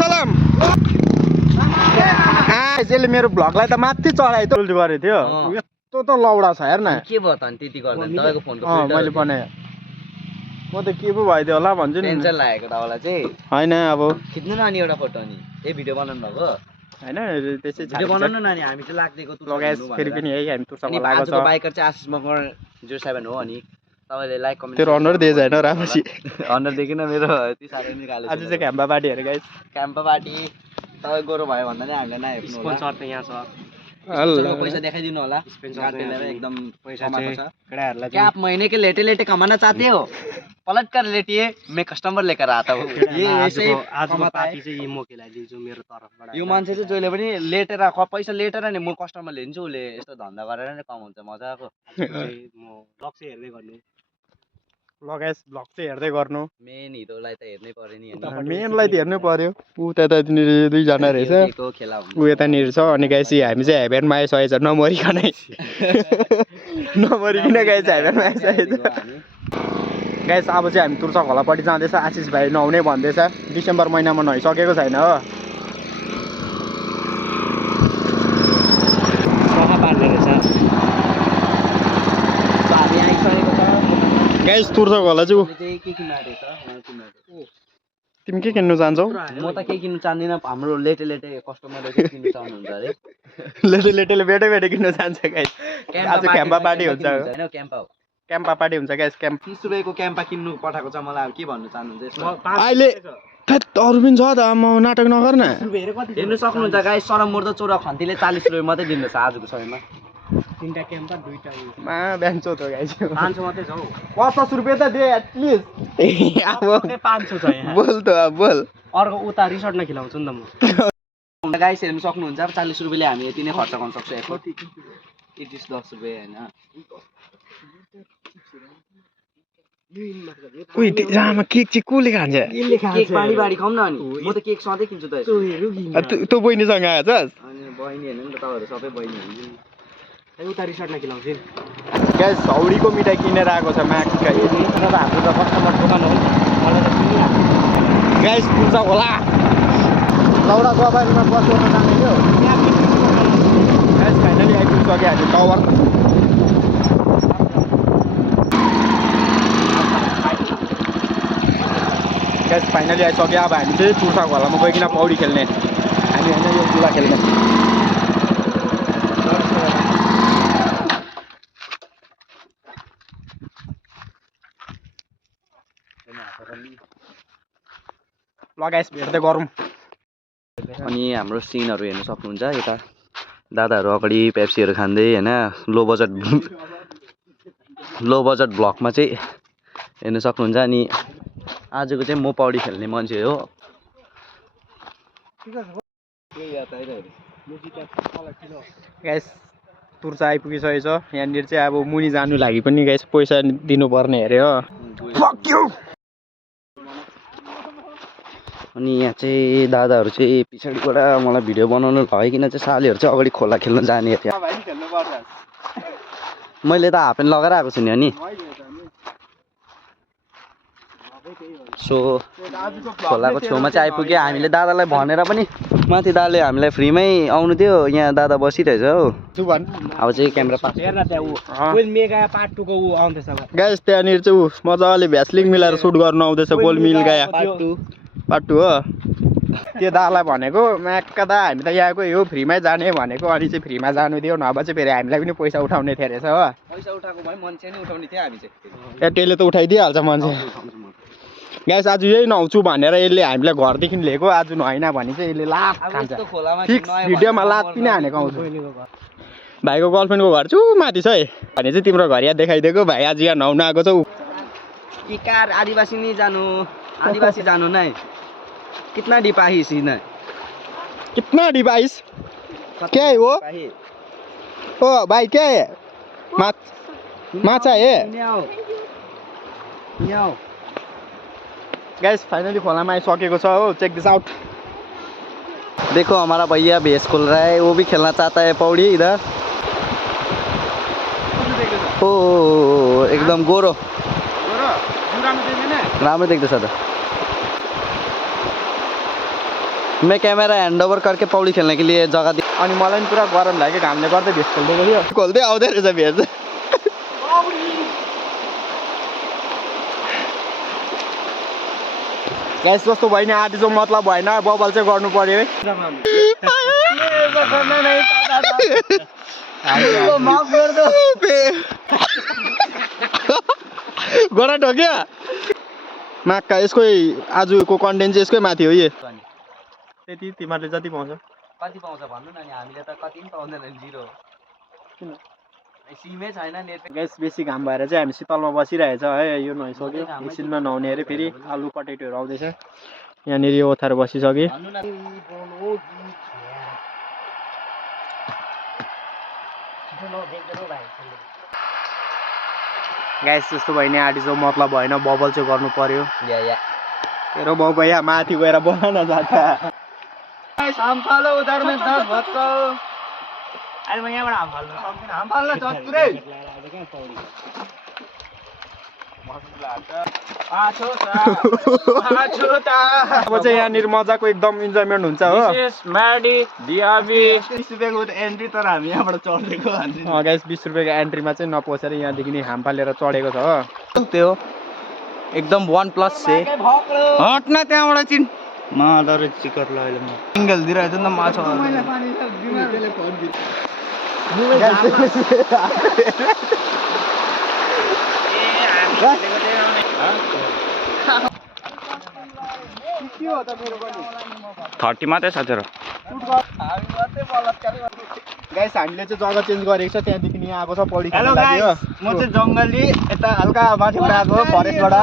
सलाम यसले मेरो भ्लगलाई त माथि चढाइ त उल्टो गरेको थियो यस्तो त लौडा छ हेर्न के भयो त अनि त्यति गर्दा तपाईको फोनको मैले बनाए म त के पो भइदियो होला भन्छु नि टेन्सन लागेको तपाईँलाई चाहिँ हैन अब खिच्नु न अनि एउटा फोटो अनि ए भिडियो बनाउनु भएको हैन त्यसै भिडियो बनाउनु न अनि हामी चाहिँ लाग्देको लगाएस फेरि पनि यही हामी तुर्साको लागेको छ आजको बाइकर चाहिँ आशिष मगर 07 हो अनि तपाईले लाइक कमेन्ट तेरो अनर दिएछ हैन रामसी अनर देखिन मेरो यति साह्रो निकाले आज चाहिँ क्याम्पा पार्टी हेरे गाइस क्याम्पा पार्टी तपाईँ गोरो भयो भन्दा नि हामीले नहेर्नु होला स्पोन्सर त यहाँ छ पैसा देखाइदिनु होला स्पोन्सर एकदम पैसा कमाएको छ केटाहरुलाई क्या आप महीने के लेटे लेटे कमाना चाहते हो पलट कर लेटिए मैं कस्टमर लेकर आता हूँ ये ऐसे आज म पार्टी चाहिँ म खेलाइदिन्छु मेरो तर्फबाट यो मान्छे चाहिँ जहिले पनि लेटेर पैसा लेटेर नि म कस्टमर लिन्छु उले यस्तो धन्दा गरेर नै कमाउँछ मजाको म ब्लग चाहिँ हेर्दै गर्नु लगाएस ब्लग चाहिँ हेर्दै गर्नु मेन हिरोलाई त हेर्नै पर्यो नि हैन मेनलाई त हेर्नै पर्यो उ त्यतातिर दुई जना रहेछ उ यतानिर छ अनि गाइस हामी चाहिँ हेभेनमा आइसकेछ नमरिकनै नमरिकन गाइस हेभेनमा आइसकेछ गाइस अब चाहिँ हामी तुर्सा खोलापट्टि जाँदैछ आशिष भाइ नहुने भन्दैछ डिसेम्बर महिनामा नुहाइसकेको छैन हो सफा पार्ने रहेछ हामी आइसकेको छ गाइस तुर्सा खोला चाहिँ के किन्न आएको छ तिमी के किन्नु चाहन्छौ म त के किन्नु चाहदिन हाम्रो लेटे लेटे कस्टमरले के किन्नु चाहनुहुन्छ अरे लेटे लेटेले बेटे बेटे किन्नु चाहन्छ गाइस आज क्याम्पा पार्टी हुन्छ हैन क्याम्पा हो क्याम्पा पार्टी हुन्छ गाइस क्याम्प 30 रुपैयाँको क्याम्पा किन्नु पठाएको छ मलाई अब के भन्नु चाहनुहुन्छ यसमा अहिले अरु पनि छ त म नाटक नगर न हेर्नु सक्नुहुन्छ गाइस सरमर्द चोरा खन्तीले 40 रुपैयाँ मात्रै दिन्छ आजको समयमा तीनटा क्याम्पा दुईटा मा बेन्चो त गाइस 500 मात्रै छ हौ 50 रुपैयाँ त दे एटलिस्ट अब 500 छ यहाँ बोल त बोल अर्को उता रिसर्टमा खिलाउँछु नि त म गाइस हेर्नु सक्नुहुन्छ अब 40 रुपैयाँले हामी यति नै खर्च गर्न सक्छौँ एफोर्ट इट इज 10 रुपैयाँ हैन उइ जामा केक चाहिँ कोले खान्छ केक बाडी बाडी खाउँ न अनि म त केक सधैँ किन्छु त तँ बहिनीसँग आएछस् अनि बहिनी हेर्नु नि त तपाईहरु सबै बहिनी हेर्नु उता रिसर्टमा खिलाउँछु गाइस हौडीको मिठाई किनेर आएको छ म्याक्सका तर हाम्रो त कस्टमर दोकान हो मलाई त किनिहाल्छु गाइस तुर्सा होला लौडा गोबारीमा बस्न जाने थियो गाइस फाइनली आइपुगिसक्यो हामी टावर गाइस फाइनली आइसक्यो अब हामी चाहिँ तुर्सा खोलामा गइकन पौडी खेल्ने हामी होइन यो खुला खेल्ने ल गाइस भेट्दै गरौँ अनि हाम्रो सिनहरु हेर्न सक्नुहुन्छ यता दादाहरु अगाडि पेप्सीहरु खाँदै हैन लो बजेट ब्लगमा चाहिँ हेर्न सक्नुहुन्छ अनि आजको चाहिँ म पौडी खेल्ने मान्छे हो गाइस तुर्सा आइपुगिसकेछ यहाँनिर चाहिँ अब मुनि जानु लागि पनि गाइस पैसा दिनुपर्ने अरे हो अनि यहाँ चाहिँ दादाहरु चाहिँ पछाडिबाट मलाई भिडियो बनाउनु भइकिन चाहिँ सालीहरु चाहिँ अगाडि खोला खेल्न जाने थियो मैले त हाफ प्यान्ट लगाएर आएको छु नि अनि सो खोलाको छेउमा चाहिँ आइपुग्यो हामीले दादालाई भनेर पनि माथि दादाले हामीलाई फ्रीमै आउनु थियो यहाँ दादा बसिरहेछ हो अब चाहिँ क्यामेरा गाइस त्यहाँनिर चाहिँ मजाले भ्यासलिङ मिलाएर सुट गर्नु आउँदैछ गोल मिल गाया पार्ट 2 हो त्यो दालाई भनेको म्याक्का दा हामी त यहाँको हो फ्रीमै जाने भनेको अनि चाहिँ फ्रीमा जानु दियो नभए चाहिँ फेरि हामीलाई पनि पैसा उठाउने थियो रहेछ हो पैसा उठाएको भए मान्छे नै उठाउने थियो हामी चाहिँ ए त्यसले त उठाइदिइहाल्छ मान्छे गाइस आज यही नुहाउँछु भनेर यसले हामीलाई घरदेखि लिएको आज नुहाइन भने चाहिँ यसले लात खान्छ फिक्स भिडियोमा लात पनि हानेको आउँछु भाइको गर्लफ्रेन्डको घर छु माथि छ है भने चाहिँ तिम्रो घर यहाँ देखाइदिएको भाइ आज यहाँ नुहाउन आएको छौ कि कार आदिवासी नहीं जानु आदिवासी जानु नै कितना डिपाही सीन कितना डिवाइस क्या है वो ओ भाई क्या है माछा है गाइस फाइनली खोलामा आइसकेको छ हो चेक दिस आउट देखो हमारा भैया भैंस खोल रहा है वो भी खेलना चाहता है पौड़ी इधर ओ एकदम गोरो राम्रो देख्दैछ त मैं कैमरा हैंड ओवर करके पौडी खेलने के लिए जगह दी। अनि मलाई पनि पुरा गरम लाग्यो घामले गर्दा भेस्ट खोल्दै गयो खोल्दै आउँदै रहेछ भेस्ट गाइस जस्तो भएन आधी जो मतलब भएन बबल चाहिँ गर्नु पर्यो है गोडा ढोक्यो माक्का यसको आजको कन्टेन्ट चाहिँ यसकै माथि हो यो त्यति तिमीहरूले जति पाउँछ कति पाउँछ भन्नु न नि हामीले त कति पनि पाउँदैन जिरो किन सिमै छैन नेट गाइस बेसी घाम भएर चाहिँ हामी शीतलमा बसिरहेछ है यो नुहाइसक्यो एकछिनमा नुहाउने अरे फेरि आलु पटेटोहरू आउँदैछ यहाँनिर यो ओथार बसिसके गाइस जस्तो भयो नि आधी जो मतलब भएन बबल चाहिँ गर्नु पर्यो तेरो बाउ भैया माथि गएर बनाउन जान्छ हम फालो उधर में 10 भक्को अहिले म यहाँबाट हाम फाल्न सक्दिन हाम फाल्न चतुरै अब चाहिँ यहाँनिर मजाको एकदम इन्जोयमेन्ट हुन्छ हो एन्ट्री तर हामी यहाँबाट चढेको गाइस 20 रुपियाँको एन्ट्रीमा चाहिँ नपोसेर यहाँदेखि नि हाम फालेर चढेको छ हो त्यो एकदम 1+ से हट न त्यहाँबाट चिन मादर चिकर लैले म सिंगल दिइरहेछ नि त माछा थर्टी मात्रै छ तेरो गाइस हामीले चाहिँ जग्गा चेन्ज गरेको छ त्यहाँदेखि यहाँ आएको छ पौडी हेलो गाइस म चाहिँ जंगली यता हल्का माथिबाट आएको फरेस्टबाट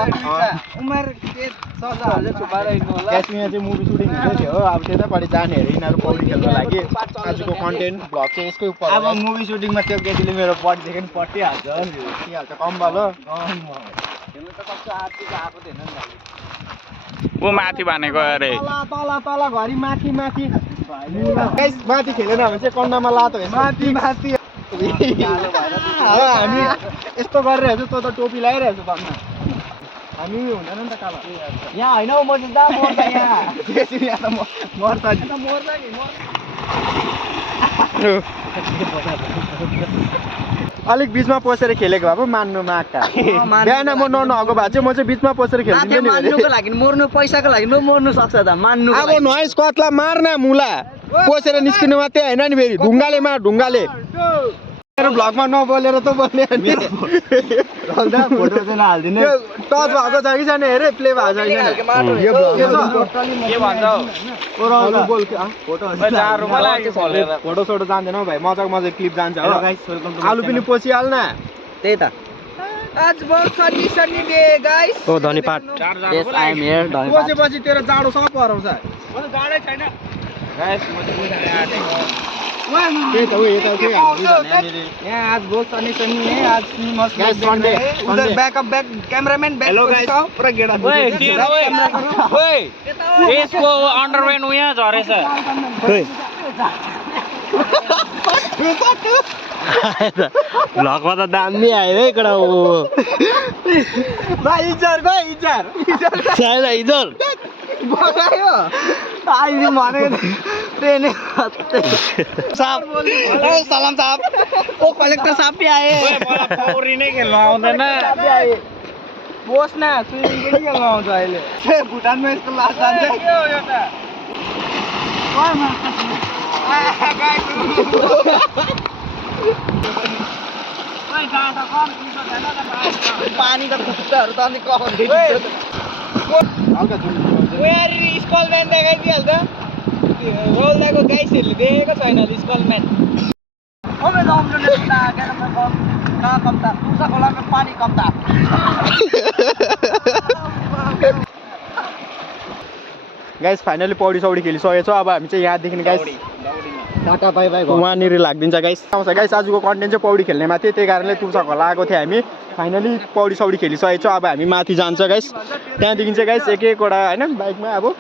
उमेर के सजाहरुले छुपाएर हिँड्नु होला गाइस यहाँ चाहिँ मुभी सुटिङ हुँदै थियो हो अब त्यतापट्टि जानेहरू यिनीहरू पौडी खेल्न लागि आजको कन्टेन्ट भ्लग चाहिँ यसकै उपर अब मुभी सुटिङमा त्यो केटीले मेरो पट्टिदेखि पट्टिहाल्छ हाल्छ कम्बल हो खेल्नु त कस्तो आर्टिक आएको थिएन नि ऊ माथि भनेको अरे तल तल घरि माथि माथि गाइस माथि खेलेन भने चाहिँ कन्डामा लातो माथि माथि हामी यस्तो गरिरहेको छु तँ त टोपी लगाइरहेको छु भन्न हामी हुँदैन नि त कालो यहाँ होइन हौ म चाहिँ दा मर्छ यहाँ त्यसरी यहाँ त मर्छ नि मर्छ नि अलिक बिचमा पसेर खेलेको भए पो मान्नु माग्का बिहान म नआएको भए चाहिँ म चाहिँ बिचमा पसेर खेल्छु नि मान्नुको लागि मर्नु पैसाको लागि मर्नु सक्छ त मान्नु अब नोइस कतला मार्न मुला पसेर निस्किनु मात्रै होइन नि फेरि ढुङ्गाले मार ढुङ्गाले मेरो भ्लगमा नबोलेर त बोल्ने फोटो चाहिँ हाल्दिनु टच भएको छ कि छैन हेरे प्ले भएको छ कि छैन के भन्छ फोटो सोटो जान्दैन हौ भाइ मजाको मजाको क्लिप जान्छ हो आलु पनि पसिहाल्न त्यही त आज बहुत सनी डे गाइस ओ धन्यवाद यस आई एम हियर पसेपछि तेरो जाडो सब हराउँछ मलाई जाडै छैन गाइस म त्यही त हो यता के यहाँ आज बहुत सनी है आज मस्त गाइस संडे उधर backup back cameraman back hello guys पुरा गेडा ओए यसको अन्डरवेयर उहाँ झरेछ भ्लगमा त दामी आयो है कडा हो भाइ इजर छैन इजर बगायो आइदिउँ भनेको ट्रेने साहब सलाम साहब ओ कलेक्टर साहब भी आए मलाई पौडी नै खेल्न आउँदैन बोस न स्विमिङ पनि खेल्न आउँछ अहिले भुटानमा यस्तो लास जान्छ पानी त खुट्टाहरू त अनि स्कलम्यान देखाइदिइहाल्छ रोल्दाको गाइसहरूले देखेको छैन स्कलम्यान पानी कम्ता गाइस फाइनली पौडी सौडी खेलिसकेको छ अब हामी चाहिँ यहाँदेखि गाइस टाटा बाई बाई वहाँनिर लाग्दिन्छ गाइस आउँछ गाइस आजको कन्टेन्ट चाहिँ पौडी खेल्नेमा थियो त्यही कारणले तुसा खोला आएको थियो हामी फाइनली पौडी सौडी खेलिसकेको छ अब हामी माथि जान्छ गाइस त्यहाँदेखि चाहिँ गाइस एक एकवटा होइन बाइकमा अब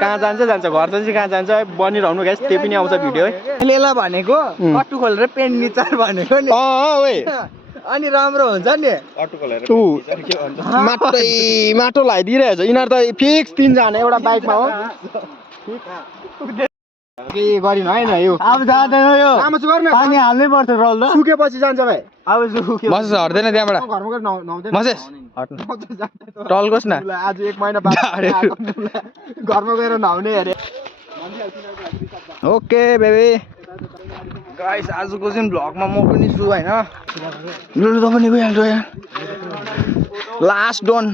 कहाँ जान्छ घर चाहिँ कहाँ जान्छ बनिरहनु गाइस त्यो पनि आउँछ भिडियो है लेला भनेको अट्टु खोलेर पेन्ट निचार भनेको नि अनि राम्रो हुन्छ नि माटो लगाइदिइरहेछ यिनीहरू त फिक्स 3 जना एउटा बाइकमा हो के गरिनु होइन यो अब जाँदैन यो राम्रोसँग गर्ने पानी हाल्नै पर्छ रल ल सुकेपछि जान्छ भाइ अब सुक्यो मसेस हट्दैन त्यहाँबाट घरमा गएर नुहाउँदैन मसेस टल्कोस् न आज 1 महिना बाद घरमा गएर नुहाउने अरे ओके बेबी गाइस आजको चाहिँ भ्लगमा म पनि छु हैन लु त पनि गइहाल्छ यहाँ लास्ट डन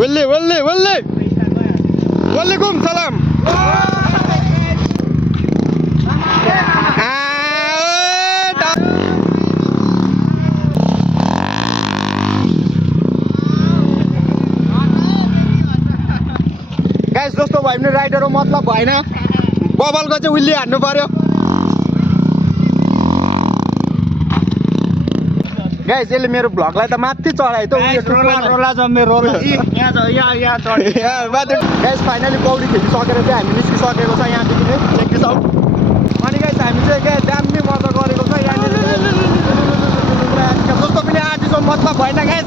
वल्ले वल्ले वल्ले वालेकुम सलाम गाइस जस्तो भयो भने राइडर हो मतलब भएन बबलको चाहिँ उल्ली हान्नु पर्यो गाइस यसले मेरो भ्लगलाई त माथि चढायो त रोला जम्मे रोला यहाँ छ यहाँ चढ्यो गाइस फाइनली पौडी खेलिसकेर चाहिँ हामी निस्किसकेको छ यहाँदेखि नै चेकिसौँ अनि गाइस हामी चाहिँ क्या दामी मजा गरेको छ यहाँनिर जस्तो पनि आँटीसम्म मतलब भएन गाइस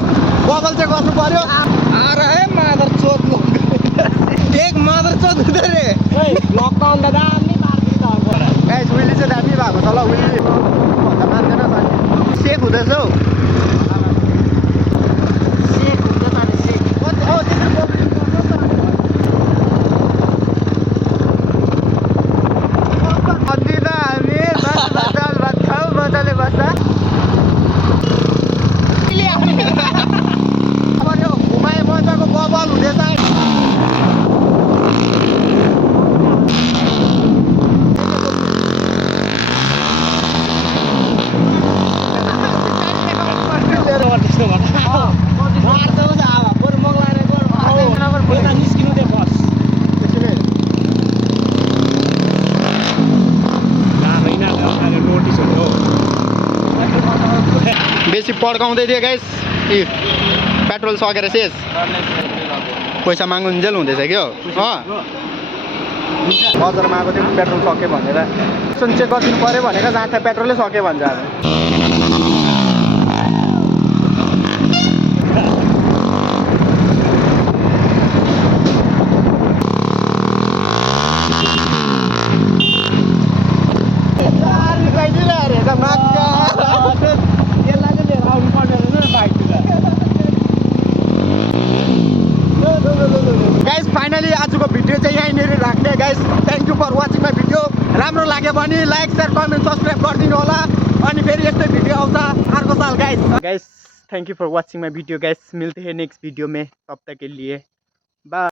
बबल चाहिँ गर्नु पर्यो अरे है मादर चोद एक मादर चोद हुँदै रे लकडाउन त दामी मार्केट गाइस उइली चाहिँ दामी भएको छ ल उइली भन्दा मान्दैन साथी सेक हुँदैछ हौ बेसी पड्काउँदै थियो गाइस पेट्रोल सकेर शेष पैसा माग्नुन्जेल हुँदैछ क्या बजारमा आएको थियो पेट्रोल सक्यो भनेर सुन चेक गरिदिनु पऱ्यो भनेको जहाँ त्यहाँ पेट्रोलै सक्यो भन्छ अब गाइस फाइनली आजको भिडियो चाहिँ यहीँनिर राख्ने guys thank you for watching my video राम्रो लाग्यो भने लाइक सेयर कमेन्ट सब्सक्राइब गरिदिनु होला अनि फेरि यस्तै भिडियो आउँछ अर्को साल guys thank you for watching my video guys मिलते हैं नेक्स्ट वीडियो में तब तक के लिए बाय।